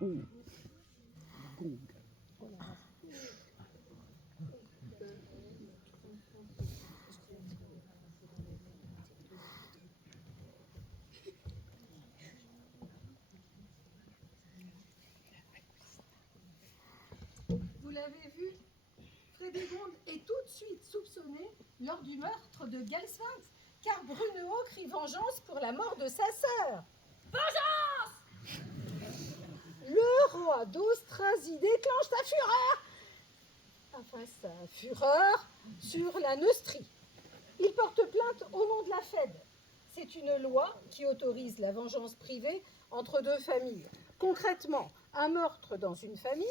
Vous l'avez vu, Frédégonde est tout de suite soupçonnée lors du meurtre de Gelswint, car Brunehaut crie vengeance pour la mort de sa sœur. Vengeance! Le roi d'Austrasie déclenche sa fureur sur la Neustrie. Il porte plainte au nom de la Fède. C'est une loi qui autorise la vengeance privée entre deux familles. Concrètement, un meurtre dans une famille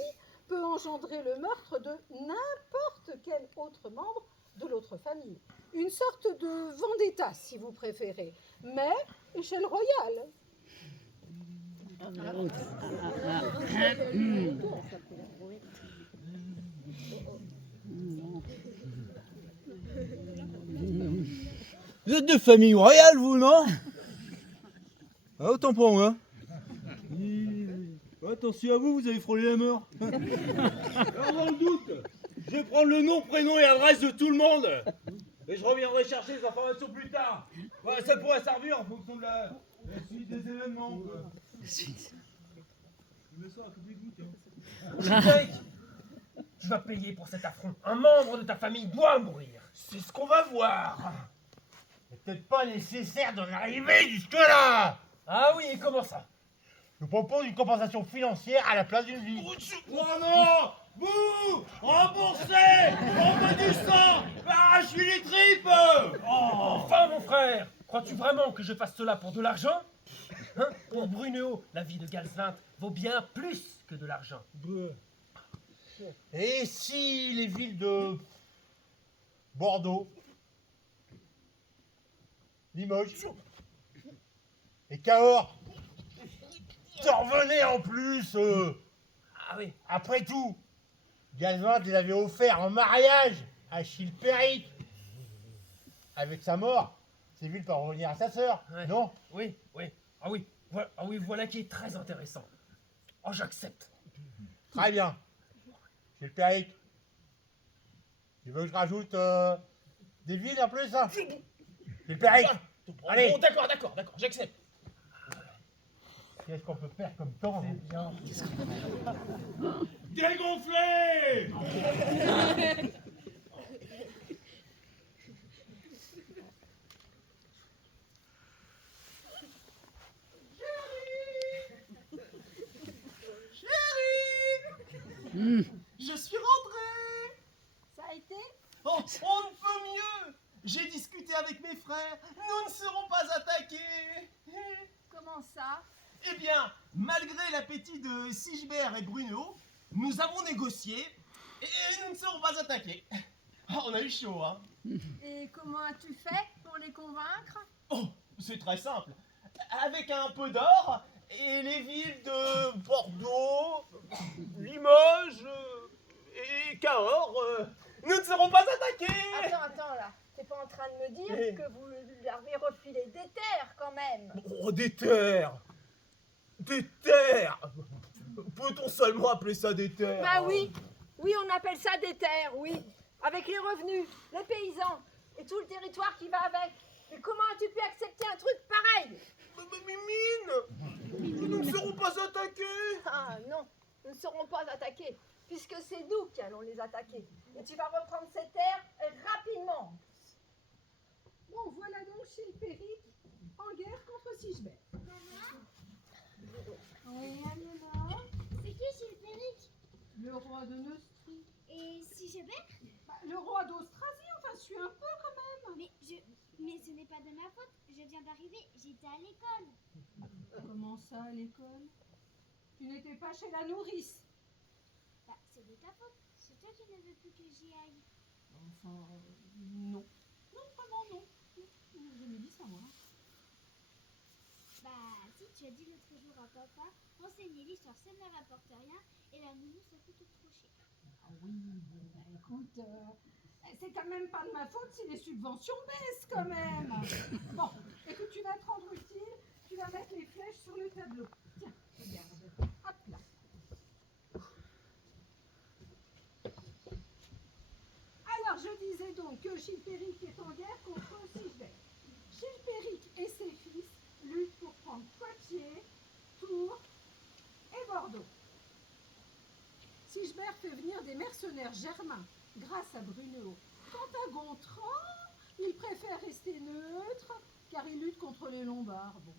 peut engendrer le meurtre de n'importe quel autre membre de l'autre famille. Une sorte de vendetta, si vous préférez, mais échelle royale. Vous êtes de famille royale, vous, non? Ah, autant pour moi. Attention à vous, vous avez frôlé la mort. Alors, dans le doute, je vais prendre le nom, prénom et adresse de tout le monde. Et je reviendrai chercher les informations plus tard. Ouais, ça pourrait servir en fonction de la suite des événements. La suite. Je me sens à côté de vous, tiens. Frédéric, tu vas payer pour cet affront. Un membre de ta famille doit mourir. C'est ce qu'on va voir. C'est peut-être pas nécessaire d'en arriver jusque-là. Ah oui, et comment ça? Je propose une compensation financière à la place d'une vie. Oh non! Bouh! Remboursez! On veut du sang! Arrache-lui les tripes! Enfin, mon frère, crois-tu vraiment que je fasse cela pour de l'argent? Hein? Pour Brunehaut, la vie de Gelswint vaut bien plus que de l'argent. Et si les villes de Bordeaux, Limoges et Cahors t'en revenaient en plus Ah oui. Après tout, Gelswint les avait offert en mariage à Chilpéric. Avec sa mort, ces villes peuvent revenir à sa sœur, Ouais. non? Oui, oui. Ah oui, voilà qui est très intéressant. Oh, j'accepte. Très bien. Chilpéric, tu veux que je rajoute des villes en plus, hein? Chilpéric, allez. Bon, d'accord, j'accepte. Qu'est-ce qu'on peut faire comme temps? Bien. Dégonflé! Je suis rentré. Ça a été? Oh, on ne peut mieux. J'ai discuté avec mes frères. Nous ne serons pas attaqués. Comment ça? Eh bien, malgré l'appétit de Sigebert et Brunehaut, nous avons négocié et nous ne serons pas attaqués. Ah, on a eu chaud, hein? Et comment as-tu fait pour les convaincre? Oh, c'est très simple. Avec un peu d'or et les villes de Bordeaux, Limoges et Cahors, nous ne serons pas attaqués. Attends, là. T'es pas en train de me dire que vous leur avez refilé des terres, quand même? Oh, des terres! Des terres! Peut-on seulement appeler ça des terres? Bah oui, on appelle ça des terres, oui. Avec les revenus, les paysans et tout le territoire qui va avec. Mais comment as-tu pu accepter un truc pareil? Mimine! Nous ne serons pas attaqués! Ah non, nous ne serons pas attaqués, puisque c'est nous qui allons les attaquer. Et tu vas reprendre ces terres rapidement. Bon, voilà donc Chilpéric en guerre contre Sigebert. Oui, alors? C'est qui Chilpéric? Le roi de Neustrie. Et Sigebert? Le roi d'Austrasie, enfin, je suis un peu quand même. Mais ce n'est pas de ma faute. Je viens d'arriver, j'étais à l'école. Comment ça, à l'école? Tu n'étais pas chez la nourrice. C'est de ta faute. C'est toi qui ne veux plus que j'y aille. Enfin, non. Non, vraiment non. Je me dis ça, moi. Si, tu as dit l'autre jour à papa, enseigner l'histoire, ça ne rapporte rien, et la nounou, ça coûte trop cher. Ah oui, bon, écoute, c'est quand même pas de ma faute si les subventions baissent, quand même. Bon, écoute, tu vas te rendre utile, tu vas mettre les flèches sur le tableau. Tiens, regarde, hop là. Supposez donc que Chilpéric est en guerre contre Sigebert. Chilpéric et ses fils luttent pour prendre Poitiers, Tours et Bordeaux. Sigebert fait venir des mercenaires germains grâce à Brunehaut. Quant à Gontran, il préfère rester neutre car il lutte contre les Lombards. Bon.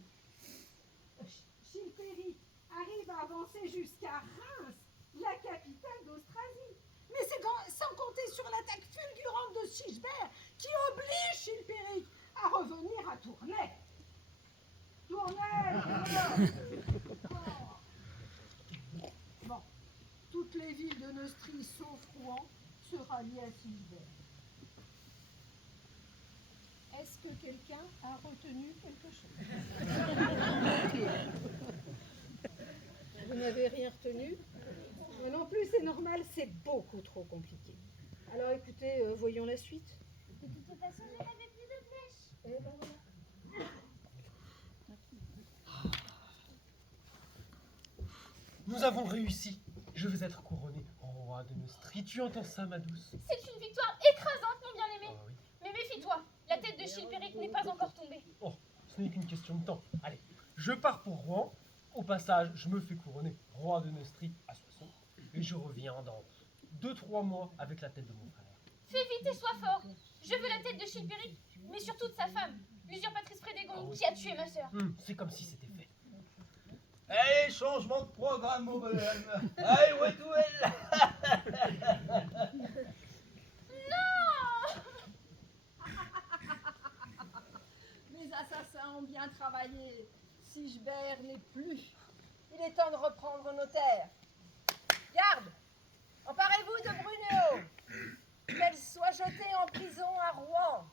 Chilpéric arrive à avancer jusqu'à Reims, la capitale d'Austrasie. Mais c'est sans compter sur l'attaque fulgurante de Sigebert qui oblige Chilpéric à revenir à Tournai. Tournai. Bon, toutes les villes de Neustrie sauf Rouen se rallient à Sigebert. Est-ce que quelqu'un a retenu quelque chose? Vous n'avez rien retenu? Moi non plus, c'est normal, c'est beaucoup trop compliqué. Alors écoutez, voyons la suite. De toute façon, je n'avais plus de flèches. Eh ben voilà. Nous avons réussi. Je vais être couronné roi de Neustrie. Tu entends ça, ma douce? C'est une victoire écrasante, mon bien-aimé. Ah oui. Mais méfie-toi, la tête de Chilpéric n'est pas encore tombée. Oh, ce n'est qu'une question de temps. Allez, je pars pour Rouen. Au passage, je me fais couronner roi de Neustrie à Soissons. Et je reviens dans 2-3 mois avec la tête de mon frère. Fais vite et sois fort. Je veux la tête de Chilpéric, mais surtout de sa femme, l'usurpatrice Frédégonde, qui a tué ma sœur. C'est comme si c'était fait. Allez, changement de programme, mon bonhomme. Allez, où est-où elle? Les assassins ont bien travaillé. Sigebert n'est plus. Il est temps de reprendre nos terres. Garde! Emparez-vous de Brunehaut. Qu'elle soit jetée en prison à Rouen.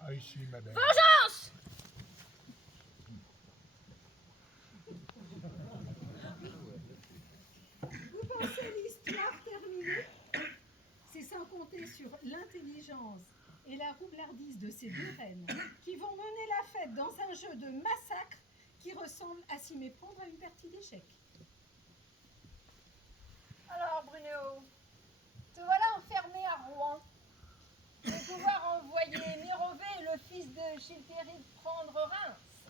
Ah, ici, ma belle. Vengeance! Vous pensez l'histoire terminée? C'est sans compter sur l'intelligence et la roublardise de ces deux reines qui vont mener la fête dans un jeu de massacre qui ressemble à s'y méprendre à une partie d'échecs. Alors, Brunehaut, te voilà enfermé à Rouen. Je vais pouvoir envoyer Mérové, le fils de Chilpéric, prendre Reims.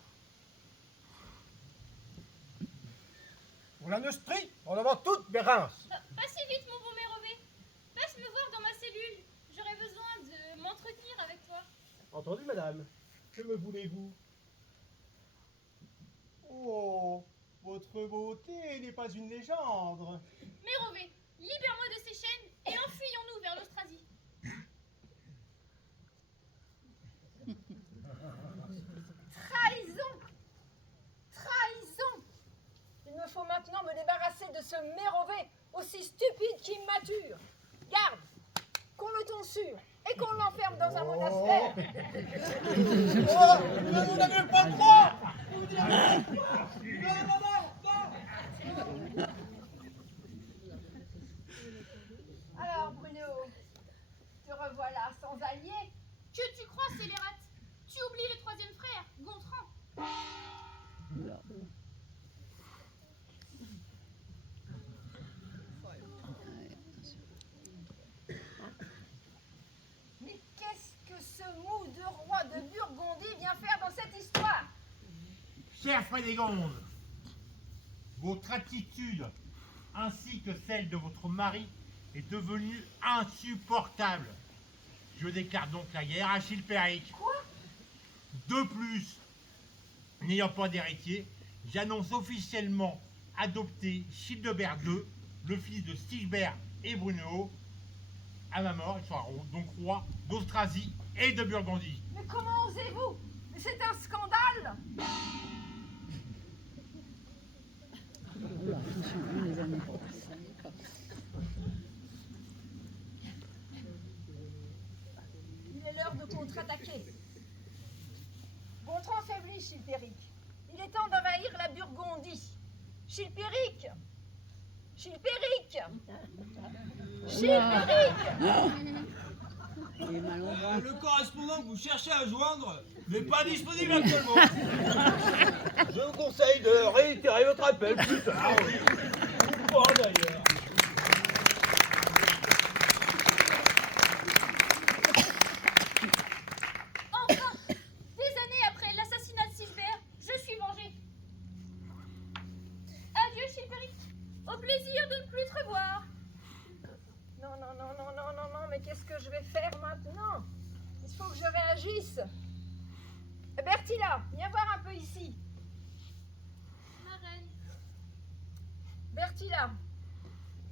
Pour la Neustrie, on en vend toutes mes Reims. Pas si vite, mon bon Mérové. Passe me voir dans ma cellule. J'aurais besoin de m'entretenir avec toi. Entendu, madame. Que me voulez-vous? Oh, votre beauté n'est pas une légende. Mérové, libère-moi de ces chaînes et enfuyons-nous vers l'Austrasie. Trahison! Trahison! Il me faut maintenant me débarrasser de ce Mérové, aussi stupide qu'immature. Garde! Qu'on le tonsure et qu'on l'enferme dans un monastère. Oh, vous n'avez pas le droit! Vous n'avez pas le droit! Non, non, non, non! Alors, Brunehaut, te revoilà sans allié. Que tu crois, scélérate? Tu oublies le troisième frère, Gontran. Mais qu'est-ce que ce mou de roi de Burgondie vient faire dans cette histoire? Chère Frédégonde, votre attitude ainsi que celle de votre mari est devenue insupportable. Je déclare donc la guerre à Chilpéric. Quoi? De plus, n'ayant pas d'héritier, j'annonce officiellement adopter Childebert II, le fils de Sigebert et Brunehaut. À ma mort, il sera donc roi d'Austrasie et de Burgondie. Mais comment osez-vous? Mais c'est un scandale! Il est l'heure de contre-attaquer. Gontran faiblit Chilpéric. Il est temps d'envahir la Burgondie. Chilpéric! Chilpéric! Chilpéric! Le correspondant que vous cherchez à joindre n'est pas disponible actuellement. Je vous conseille de réitérer votre appel plus tard. Ou pas d'ailleurs. Enfin, des années après l'assassinat de Sigebert, je suis vengée. Adieu, Chilpéric. Au plaisir de ne plus te revoir. Non, non, non, non, non, non, non, mais qu'est-ce que je vais faire maintenant? Il faut que je réagisse. Bertilla, viens voir un peu ici. Ma reine. Bertilla,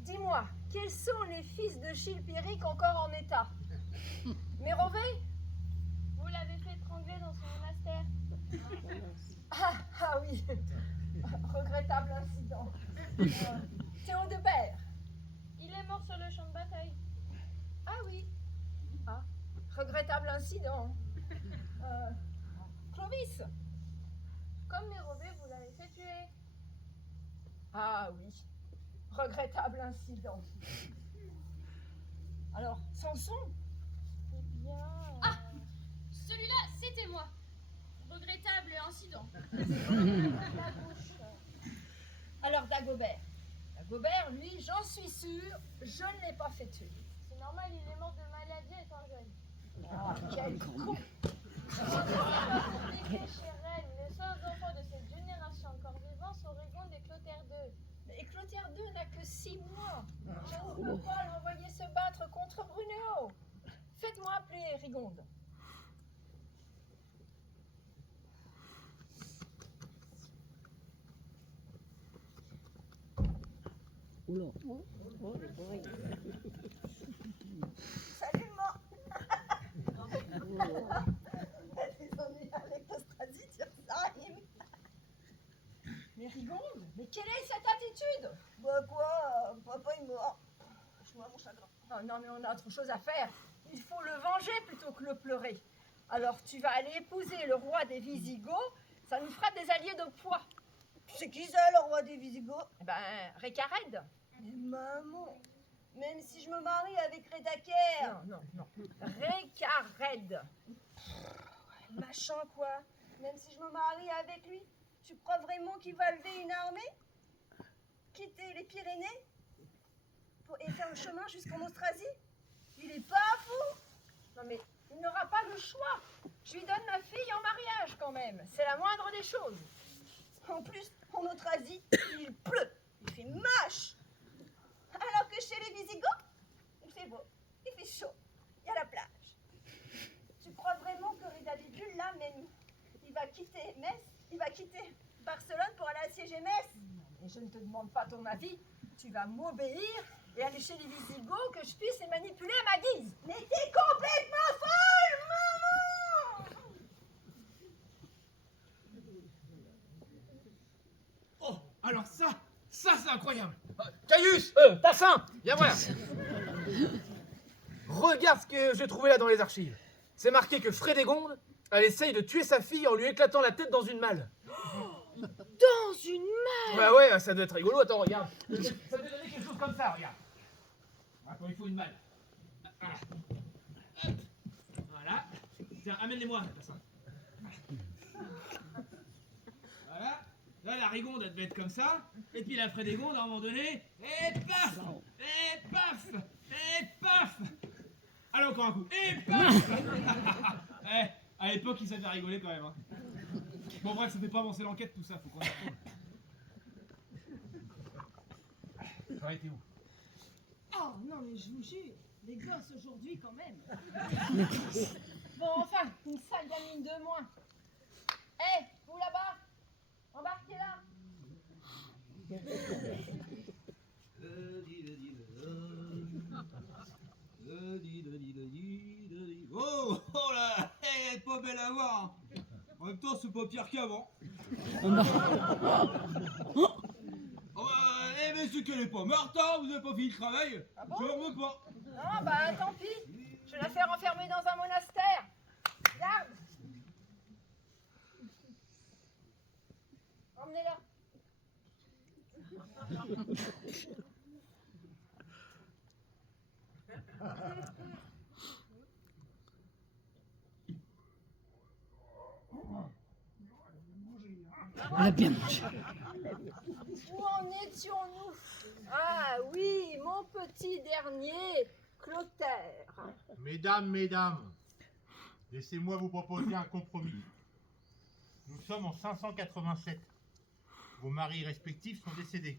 dis-moi, quels sont les fils de Chilpéric encore en état? Mérové? Vous l'avez fait étrangler dans son monastère. Ah oui, regrettable incident. Théodebert? Il est mort sur le champ de bataille. Ah oui. Ah, regrettable incident. Clovis? Comme Mérové, vous l'avez fait tuer. Ah oui, regrettable incident. Alors, Samson? Eh bien... Ah, celui-là, c'était moi. Regrettable incident. La bouche. Alors Dagobert? Dagobert, lui, j'en suis sûre, je ne l'ai pas fait tuer. C'est normal, il est mort de maladie étant jeune. Ah, quel con! Écoutez, chère reine, les seuls enfants de cette génération encore vivants sont Rigonde et Clotaire II. Mais Clotaire II n'a que 6 mois. Je ne peux pas l'envoyer se battre contre Brunéo. Faites-moi appeler Rigonde. Salut, maman. Désolée, avec l'Austrasie, tu rime. Mais Rigonde, mais quelle est cette attitude? Bah quoi, papa est mort. Je vois mon chagrin. Oh non, mais on a autre chose à faire. Il faut le venger plutôt que le pleurer. Alors tu vas aller épouser le roi des Visigoths, ça nous fera des alliés de poids. C'est qui ça, le roi des Visigoths? Eh ben, Récared. Mais maman, même si je me marie avec Rédaker. Non, non, non. Récared. Machin quoi. Même si je me marie avec lui, tu crois vraiment qu'il va lever une armée? Quitter les Pyrénées et faire le chemin jusqu'en Austrasie? Il est pas fou? Non mais il n'aura pas le choix. Je lui donne ma fille en mariage quand même. C'est la moindre des choses. En plus, en Austrasie, il pleut. Il fait mâche. Alors que chez les Visigoths, il fait beau. Il fait chaud. Il y a la plage. Tu crois vraiment que Rédavicule, là même, il va quitter Metz? Il va quitter Barcelone pour aller assiéger Metz? Et je ne te demande pas ton avis. Tu vas m'obéir et aller chez les Visigoths que je puisse les manipuler à ma guise. Mais t'es complètement folle, maman! Oh, alors ça c'est incroyable. Caius, Tassin, viens voir. Regarde ce que j'ai trouvé là dans les archives. C'est marqué que Frédégonde, elle essaye de tuer sa fille en lui éclatant la tête dans une malle. Dans une malle? Bah ouais, ça doit être rigolo. Attends, regarde. Ça doit donner quelque chose comme ça, regarde. Attends, il faut une malle. Voilà. Hop. Voilà. Tiens, amène-les-moi, Tassin. Voilà. Là, la Rigonde, elle devait être comme ça. Et puis la Frédégonde, à un moment donné, et paf! Et paf! Et paf! Allez, encore un coup. Et paf! Eh, à l'époque, ils savaient rigoler quand même. Hein. Bon, bref, ça fait pas avancer l'enquête, tout ça. Faut qu'on y retourne. Ça a été où? Oh non, mais je vous jure, les gosses aujourd'hui quand même. Bon, enfin, une sale gamine de moins. Hé, vous là-bas, embarquez là. Oh, oh là, elle est pas belle à voir. En même temps, c'est pas pire qu'avant. Oh, eh, mais c'est qu'elle est pas morte, hein, vous avez pas fini le travail. Ah bon? Je ne veux pas. Non, bah tant pis. Je vais la faire enfermer dans un monastère. Garde. Emmenez-la. Elle a bien mangé. Où en étions-nous? Ah oui, mon petit dernier, Clotaire. Mesdames, laissez-moi vous proposer un compromis. Nous sommes en 587. Vos maris respectifs sont décédés.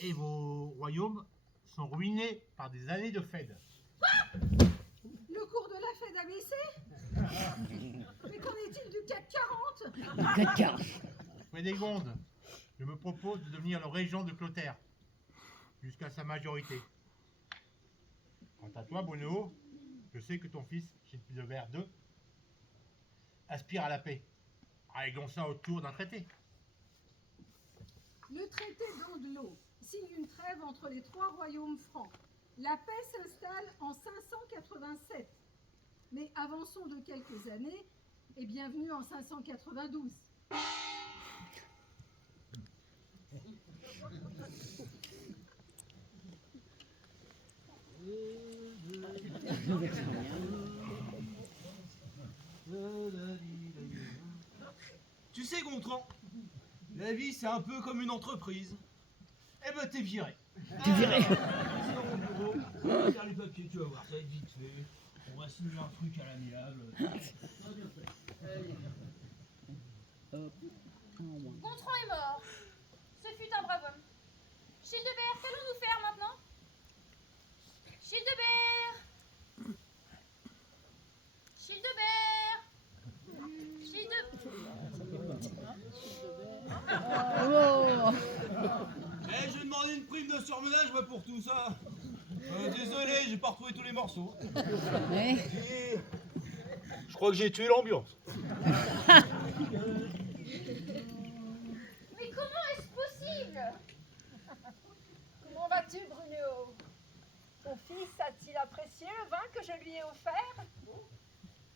Et vos royaumes sont ruinés par des années de Fed. Le cours de la Fed a baissé? Mais qu'en est-il du CAC 40? Le 4 Frédégonde, je me propose de devenir le régent de Clotaire, jusqu'à sa majorité. Quant à toi, Bruno, je sais que ton fils, Childebert II, aspire à la paix. Réglons ça autour d'un traité. Le traité d'Andelot signe une trêve entre les trois royaumes francs. La paix s'installe en 587. Mais avançons de quelques années et bienvenue en 592. Tu sais, Gontran, la vie c'est un peu comme une entreprise. Eh ben t'es viré. T'es viré. C'est dans mon bureau, on va faire les papiers, tu vas voir, ça va être vite fait. On va signer un truc à l'amiable. Gontran est mort. Ce fut un brave homme. Childebert, qu'allons-nous faire maintenant? Childebert! Childebert! Eh, j'ai demandé une prime de surmenage moi pour tout ça. Désolé, j'ai pas retrouvé tous les morceaux. Ouais. Et je crois que j'ai tué l'ambiance. Mais comment est-ce possible? Comment vas-tu, Bruno? Ton fils a-t-il apprécié le vin que je lui ai offert?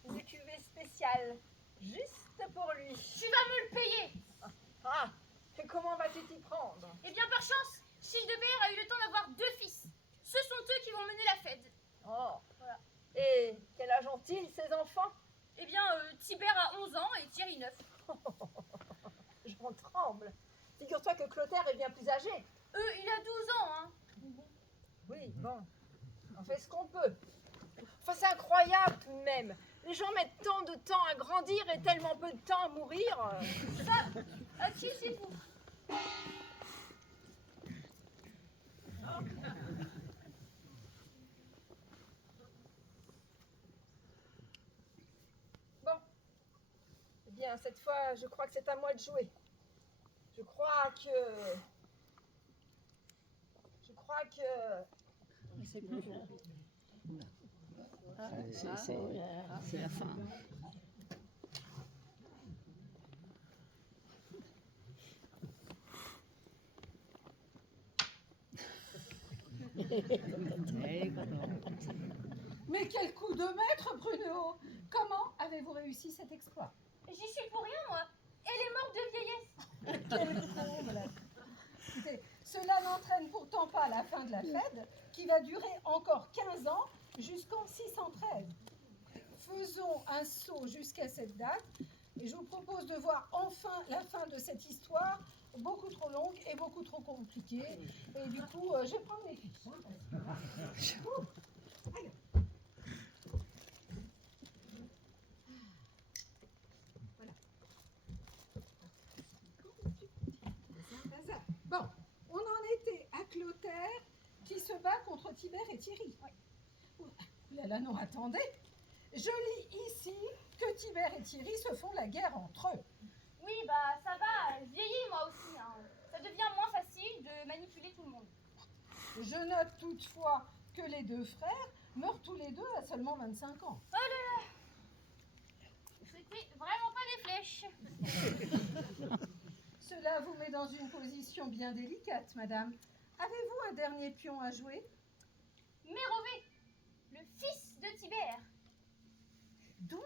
Une cuvée spéciale, juste pour lui. Tu vas me le payer. Ah, et comment vas-tu t'y prendre? Eh bien, par chance, Childebert a eu le temps d'avoir 2 fils. Ce sont eux qui vont mener la Fed. Oh, Voilà. et quel âge ont-ils, ces enfants? Eh bien, Tibère a 11 ans et Thierry 9. J'en tremble. Figure-toi que Clotaire est bien plus âgé. Il a 12 ans, hein. Oui, bon, on fait ce qu'on peut. Enfin, c'est incroyable tout de même. Les gens mettent tant de temps à grandir et tellement peu de temps à mourir. Ça, à qui c'est vous? Bon. Eh bien, cette fois, je crois que c'est à moi de jouer. Je crois que... C'est la fin. Mais quel coup de maître, Bruno! Comment avez-vous réussi cet exploit? J'y suis pour rien, moi. Elle est morte de vieillesse. Quel comble! Écoutez, cela n'entraîne pourtant pas la fin de la Fed, qui va durer encore 15 ans jusqu'en 613. Faisons un saut jusqu'à cette date, et je vous propose de voir enfin la fin de cette histoire, beaucoup trop longue et beaucoup trop compliquée. Et du coup, je vais prendre mes fiches. Ouh, allez. Voilà. Bon, on en était à Clotaire qui se bat contre Tibère et Thierry. Ouh là là, non, attendez. Je lis ici que Tibère et Thierry se font la guerre entre eux. Oui, bah ça va, je vieillis moi aussi. Hein. Ça devient moins facile de manipuler tout le monde. Je note toutefois que les deux frères meurent tous les deux à seulement 25 ans. Oh là là! C'était vraiment pas des flèches. Cela vous met dans une position bien délicate, madame. Avez-vous un dernier pion à jouer? Mérové, le fils de Tibère. Donc,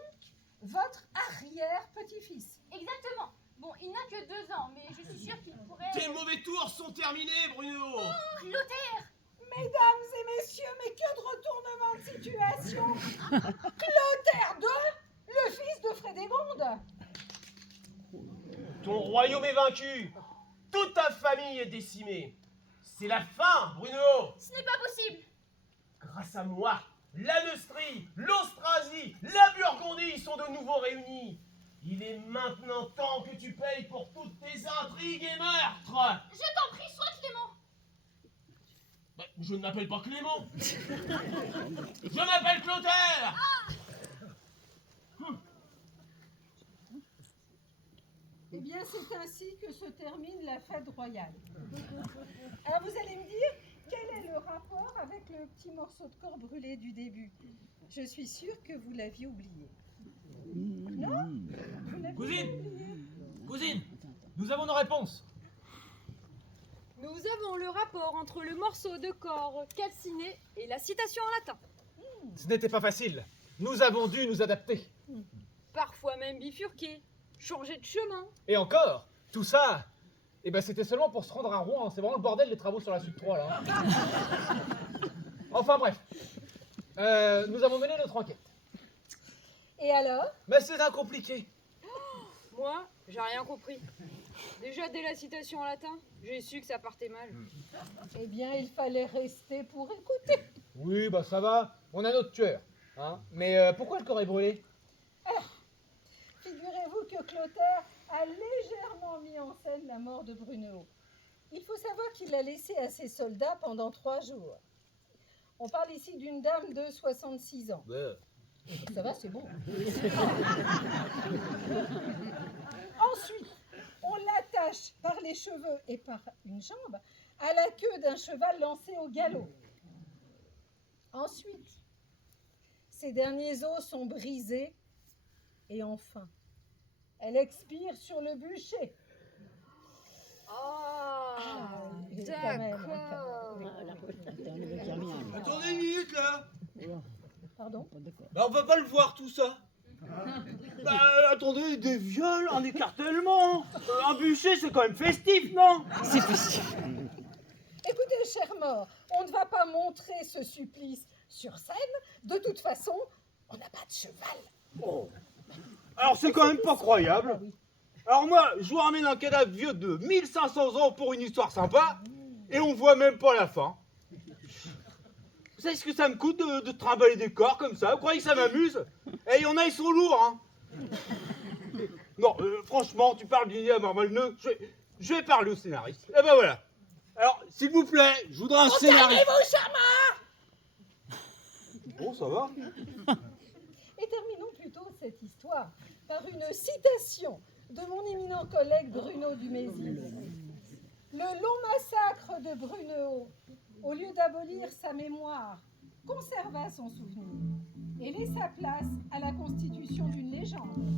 votre arrière-petit-fils. Exactement. Bon, il n'a que 2 ans, mais je suis sûre qu'il pourrait... Tes mauvais tours sont terminés, Bruno. Clotaire! Mesdames et messieurs, mais que de retournement de situation! Clotaire II, le fils de Frédégonde! Ton royaume est vaincu. Toute ta famille est décimée. C'est la fin, Bruno. Ce n'est pas possible. Grâce à moi, la Neustrie, l'Austrasie, la Burgondie sont de nouveau réunis. Il est maintenant temps que tu payes pour toutes tes intrigues et meurtres. Je t'en prie, sois Clément. Bah, je ne m'appelle pas Clément. Je m'appelle Clotaire. Eh bien, c'est ainsi que se termine la fête royale. Alors, vous allez me dire, quel est le rapport avec le petit morceau de corps brûlé du début? Je suis sûre que vous l'aviez oublié. Non? Vous l'aviez Cousine oublié? Cousine, nous avons nos réponses. Nous avons le rapport entre le morceau de corps calciné et la citation en latin. Ce n'était pas facile. Nous avons dû nous adapter. Parfois même bifurquer, changer de chemin. Et encore, tout ça, eh ben c'était seulement pour se rendre à Rouen. C'est vraiment le bordel les travaux sur la Sud 3 là. Enfin bref, nous avons mené notre enquête. Et alors? Mais c'est d'un compliqué. Moi, j'ai rien compris. Déjà, dès la citation en latin, j'ai su que ça partait mal. Eh bien, il fallait rester pour écouter. Oui, bah ça va. On a notre tueur. Hein. Mais pourquoi le corps est brûlé? Figurez-vous que Clotaire a légèrement mis en scène la mort de Bruno. Il faut savoir qu'il l'a laissé à ses soldats pendant 3 jours. On parle ici d'une dame de 66 ans. Ça va, c'est bon. Ensuite, on l'attache par les cheveux et par une jambe à la queue d'un cheval lancé au galop. Ensuite, ses derniers os sont brisés et enfin, elle expire sur le bûcher. Et quand même, Attendez une minute là. Pardon? Bah on va pas le voir tout ça. Bah attendez, des viols, un écartèlement, un bûcher c'est quand même festif, non? C'est festif. Écoutez, cher mort, on ne va pas montrer ce supplice sur scène. De toute façon, on n'a pas de cheval. Oh. Alors c'est quand même pas croyable. Alors moi, je vous ramène un cadavre vieux de 1500 ans pour une histoire sympa, et on voit même pas la fin. Vous savez ce que ça me coûte de trimballer des corps comme ça? Vous croyez que ça m'amuse? Eh, il y en a, ils sont lourds, hein. Non, franchement, tu parles d'une idée à Marmalneux, je vais parler au scénariste. Et ben voilà. Alors, s'il vous plaît, je voudrais un scénariste. Bon, ça va. Et terminons plutôt cette histoire par une citation de mon éminent collègue Bruno Dumézil. Le long massacre de Brunehaut, au lieu d'abolir sa mémoire, conserva son souvenir et laissa place à la constitution d'une légende.